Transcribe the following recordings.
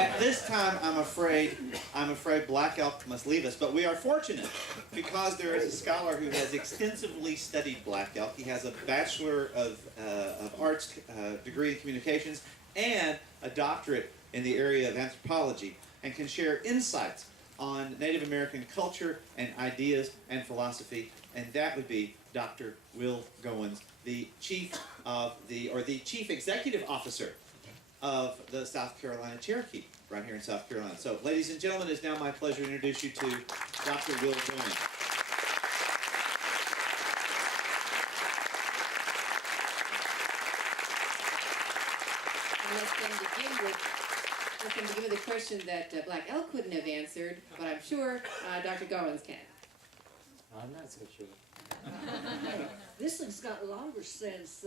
At this time, I'm afraid Black Elk must leave us, but we are fortunate because there is a scholar who has extensively studied Black Elk. He has a Bachelor of Arts degree in communications and a doctorate in the area of anthropology, and can share insights on Native American culture and ideas and philosophy, and that would be Dr. Will Goins, the chief executive officer of the South Carolina Cherokee, right here in South Carolina. So, ladies and gentlemen, it's now my pleasure to introduce you to Dr. Will Goins. Let them begin with a question that Black Elk couldn't have answered, but I'm sure Dr. Goins can. I'm not so sure. This one's got longer since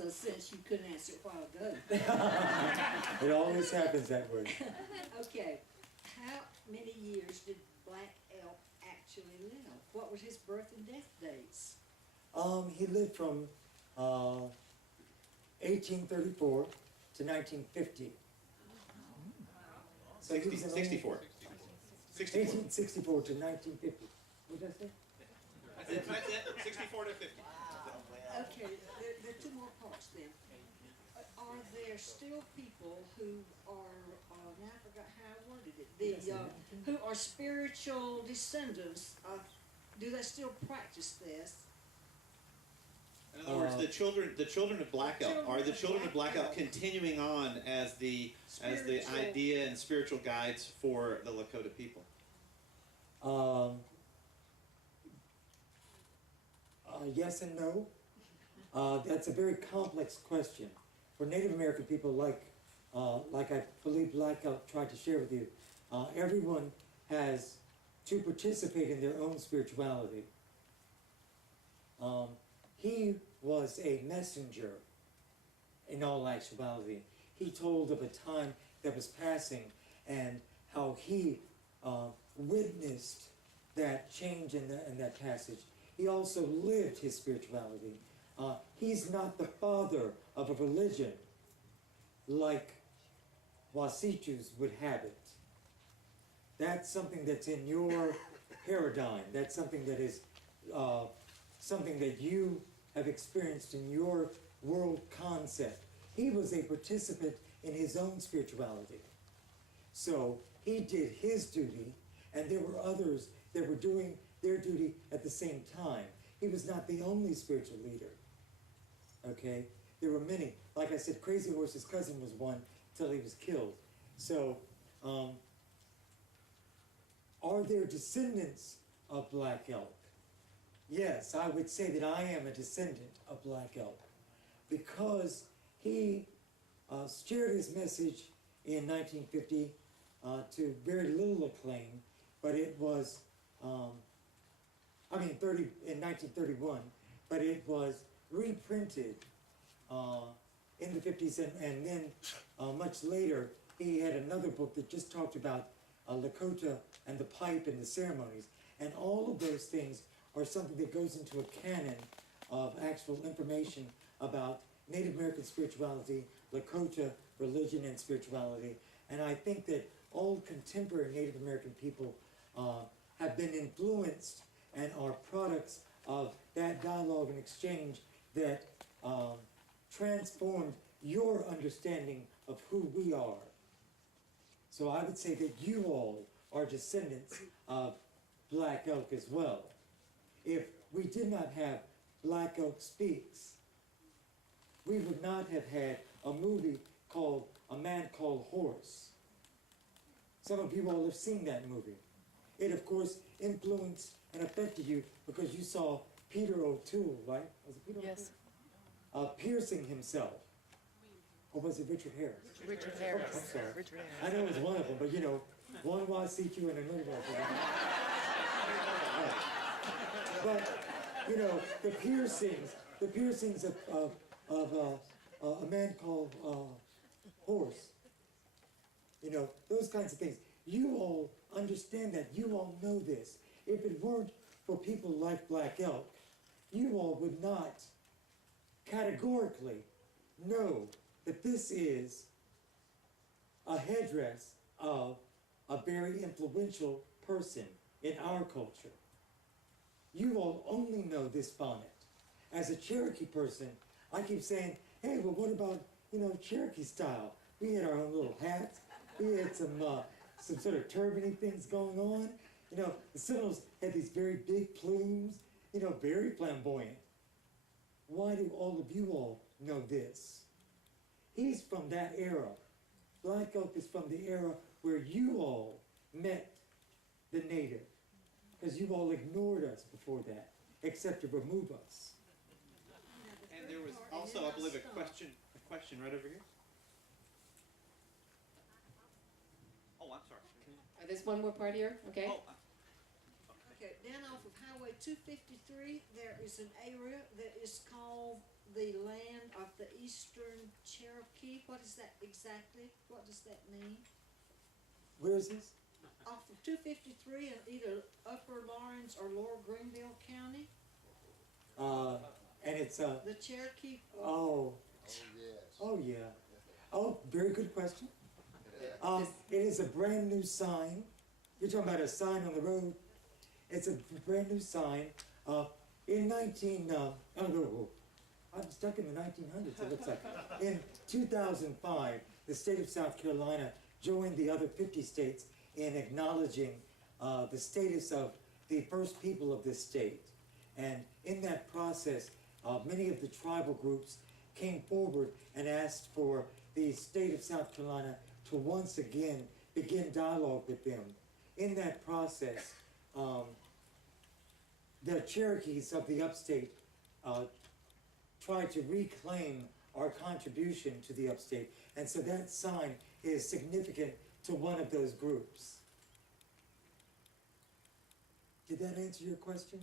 you couldn't answer it a while ago. It always happens that way. Okay, how many years did Black Elk actually live? What were his birth and death dates? He lived from 1834 to 1950. So 64. 1864 to 1950. What did I say? That's it. 64 to 50. Okay, there are two more parts then. Are there still people who are, now I forgot how I worded it, who are spiritual descendants of, do they still practice this? In other words, the children of Black Elk, are the children of Black Elk continuing on as the idea and spiritual guides for the Lakota people? Yes and no. That's a very complex question. For Native American people, like I believe Black Elk tried to share with you, everyone has to participate in their own spirituality. He was a messenger in all actuality. He told of a time that was passing and how he witnessed that change in that passage. He also lived his spirituality. He's not the father of a religion like Wasichus would have it. That's something that's in your paradigm. That's something that is something that you have experienced in your world concept. He was a participant in his own spirituality. So he did his duty, and there were others that were doing their duty at the same time. He was not the only spiritual leader. Okay? There were many. Like I said, Crazy Horse's cousin was one till he was killed. So, are there descendants of Black Elk? Yes, I would say that I am a descendant of Black Elk because he shared his message in 1950 to very little acclaim, but it was, in 1931, but it was reprinted in the 50s, and then much later he had another book that just talked about Lakota and the pipe and the ceremonies, and all of those things are something that goes into a canon of actual information about Native American spirituality, Lakota religion and spirituality, and I think that all contemporary Native American people have been influenced and are products of that dialogue and exchange that transformed your understanding of who we are. So I would say that you all are descendants of Black Elk as well. If we did not have Black Elk Speaks, we would not have had a movie called A Man Called Horse. Some of you all have seen that movie. It, of course, influenced and affected you because you saw Peter O'Toole, right? Was it Peter Yes. O'Toole? Piercing himself. Or was it Richard Harris? Richard Oh, I'm Harris. sorry. Richard Harris. I know it was one of them, but one YCQ and another YCQ. But, the piercings of A Man Called Horse, those kinds of things. You all understand that. You all know this. If it weren't for people like Black Elk, you all would not categorically know that this is a headdress a very influential person in our culture. You all only know this bonnet. As a Cherokee person, I keep saying, hey, well, what about, Cherokee style? We had our own little hats. We had some sort of turban-y things going on. The Seminoles had these very big plumes, very flamboyant. Why do all of you all know this? He's from that era. Black Elk is from the era where you all met the native. Because you all ignored us before that, except to remove us. And there was also, I believe, a question right over here. Oh, I'm sorry. There's one more part here, okay? Oh, Okay, down off of Highway 253, there is an area that is called the land of the Eastern Cherokee. What is that exactly? What does that mean? Where is this? Off of 253 in either Upper Lawrence or Lower Greenville County, And it's the Cherokee. oh, yes. oh yeah. Oh, very good question. It is a brand new sign. You're talking about a sign on the road. It's a brand new sign. In I'm stuck in the 1900s, it looks like. In 2005, the state of South Carolina joined the other 50 states in acknowledging the status of the first people of this state. And in that process, many of the tribal groups came forward and asked for the state of South Carolina to once again begin dialogue with them. In that process, the Cherokees of the upstate tried to reclaim our contribution to the upstate, and so that sign is significant to one of those groups. Did that answer your question?